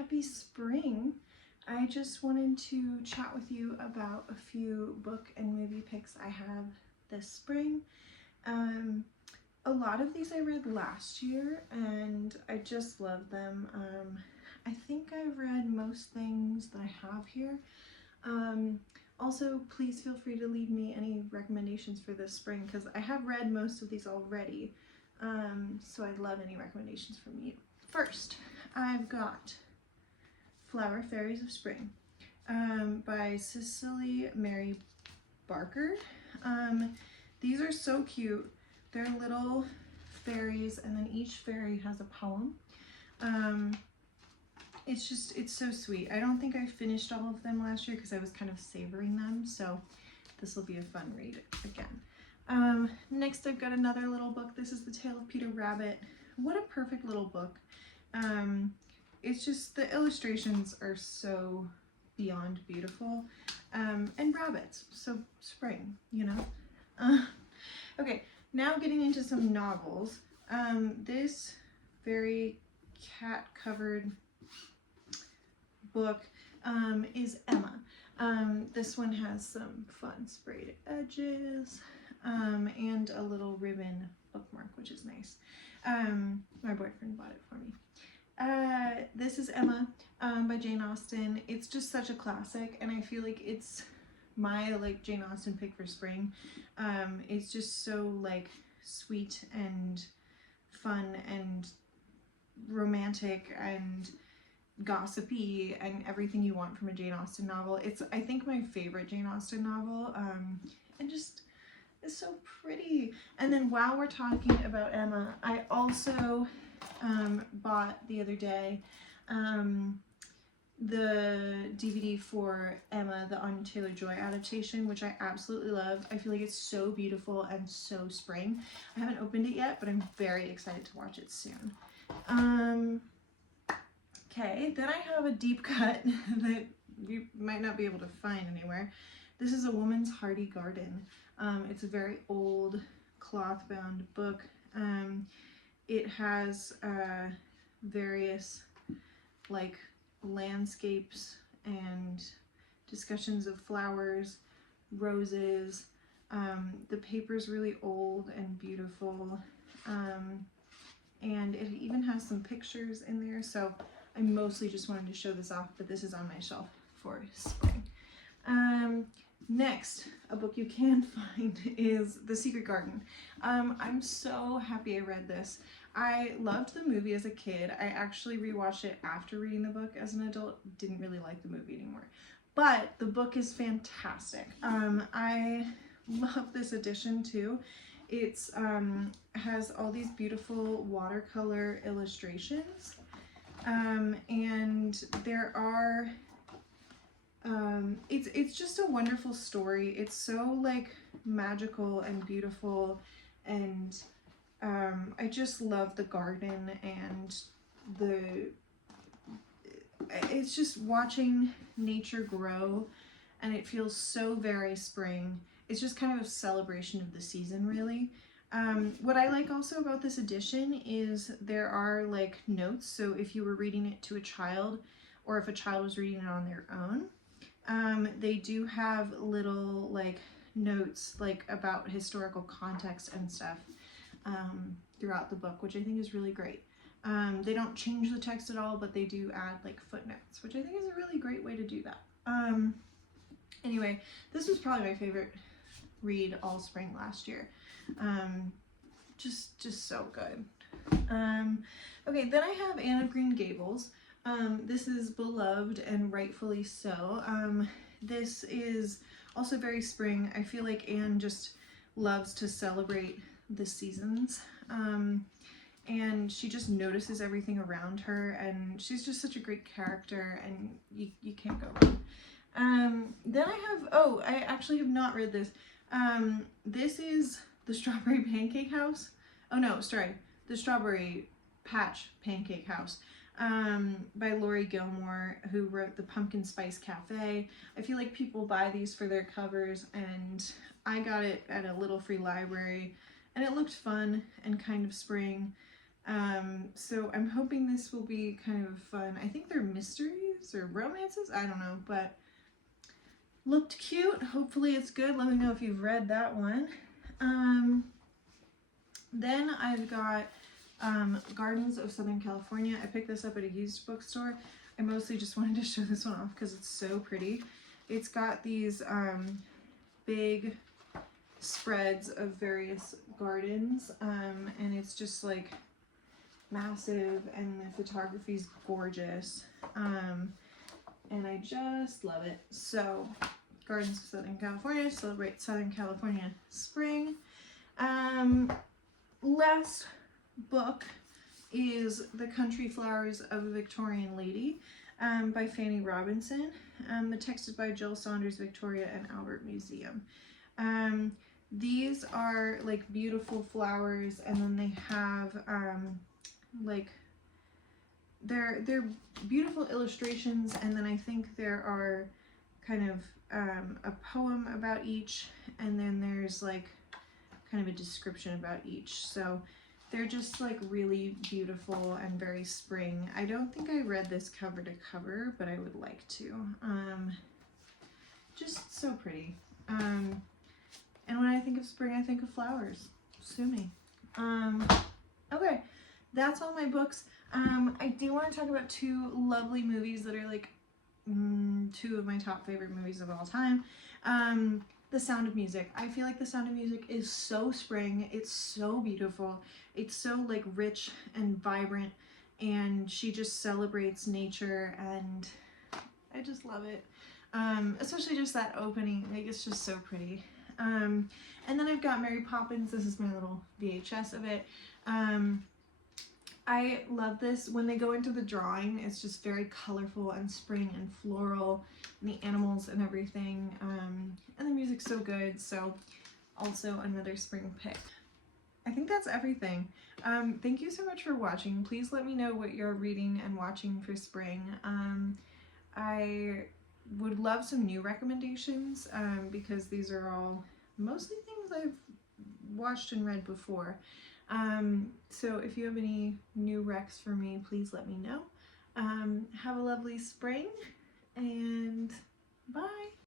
happy spring. I just wanted to chat with you about a few book and movie picks I have this spring. A lot of these I read last year and I just love them. I think I've read most things that I have here. Also, please feel free to leave me any recommendations for this spring because I have read most of these already. So I'd love any recommendations from you. First, I've got Flower Fairies of Spring by Cicely Mary Barker. These are so cute. They're little fairies and then each fairy has a poem. It's so sweet. I don't think I finished all of them last year because I was kind of savoring them, so this will be a fun read again. Next I've got another little book. This is The Tale of Peter Rabbit. What a perfect little book. It's just, the illustrations are so beyond beautiful. And rabbits, so spring, you know? Okay, now getting into some novels. This very cat-covered book is Emma. This one has some fun sprayed edges and a little ribbon bookmark, which is nice. My boyfriend bought it for me. This is Emma by Jane Austen. It's just such a classic and I feel like it's my Jane Austen pick for spring. It's just so sweet and fun and romantic and gossipy and everything you want from a Jane Austen novel. It's, I think, my favorite Jane Austen novel, and just it's so pretty. And then while we're talking about Emma, I also bought the other day the DVD for Emma, the Anya Taylor-Joy adaptation, which I absolutely love. I feel like it's so beautiful and so spring. I haven't opened it yet, but I'm very excited to watch it soon. Okay, then I have a deep cut that you might not be able to find anywhere. This is A Woman's Hardy Garden. It's a very old cloth-bound book. It has various landscapes and discussions of flowers, roses. The paper's really old and beautiful, and it even has some pictures in there, so I mostly just wanted to show this off, but this is on my shelf for spring. Next, a book you can find is The Secret Garden. I'm so happy I read this. I loved the movie as a kid. I actually rewatched it after reading the book as an adult. Didn't really like the movie anymore. But the book is fantastic. I love this edition too. It's has all these beautiful watercolor illustrations. And there are, it's just a wonderful story. It's so magical and beautiful, and I just love the garden and it's just watching nature grow, and it feels so very spring. It's just kind of a celebration of the season, really. What I like also about this edition is there are notes, so if you were reading it to a child or if a child was reading it on their own, they do have little notes about historical context and stuff throughout the book, which I think is really great. They don't change the text at all, but they do add footnotes, which I think is a really great way to do that. Anyway, this was probably my favorite read all spring last year. Just so good. Okay, then I have Anne of Green Gables. This is beloved and rightfully so. This is also very spring. I feel like Anne just loves to celebrate the seasons. And she just notices everything around her, and she's just such a great character, and you can't go wrong. Then I have, oh, I actually have not read this. This is The Strawberry Pancake House. Oh no, sorry, The Strawberry Patch Pancake House by Laurie Gilmore, who wrote The Pumpkin Spice Cafe. I feel like people buy these for their covers, and I got it at a little free library, and it looked fun and kind of spring. So I'm hoping this will be kind of fun. I think they're mysteries or romances, I don't know, but looked cute. Hopefully it's good. Let me know if you've read that one. Then I've got Gardens of Southern California. I picked this up at a used bookstore. I mostly just wanted to show this one off because it's so pretty. It's got these big spreads of various gardens, and it's just like massive, and the photography's gorgeous, and I just love it. So Gardens of Southern California, celebrate Southern California spring. Last book is The Country Flowers of a Victorian Lady, by Fanny Robinson. The text is by Jill Saunders, Victoria and Albert Museum. These are like beautiful flowers, and then they have like they're beautiful illustrations, and then I think there are kind of a poem about each, and then there's like kind of a description about each. So they're just like really beautiful and very spring. I don't think I read this cover to cover, but I would like to. Just so pretty. And when I think of spring, I think of flowers. Sue me. Okay, that's all my books. I do want to talk about two lovely movies that are like two of my top favorite movies of all time. The Sound of Music. I feel like The Sound of Music is so spring. It's so beautiful. It's so like rich and vibrant, and she just celebrates nature, and I just love it. Especially just that opening, like it's just so pretty. And then I've got Mary Poppins. This is my little VHS of it. I love this. When they go into the drawing, it's just very colorful and spring and floral, and the animals and everything. And the music's so good, so also another spring pick. I think that's everything. Thank you so much for watching. Please let me know what you're reading and watching for spring. I would love some new recommendations, because these are all mostly things I've watched and read before. So if you have any new recs for me, please let me know. Have a lovely spring, and bye!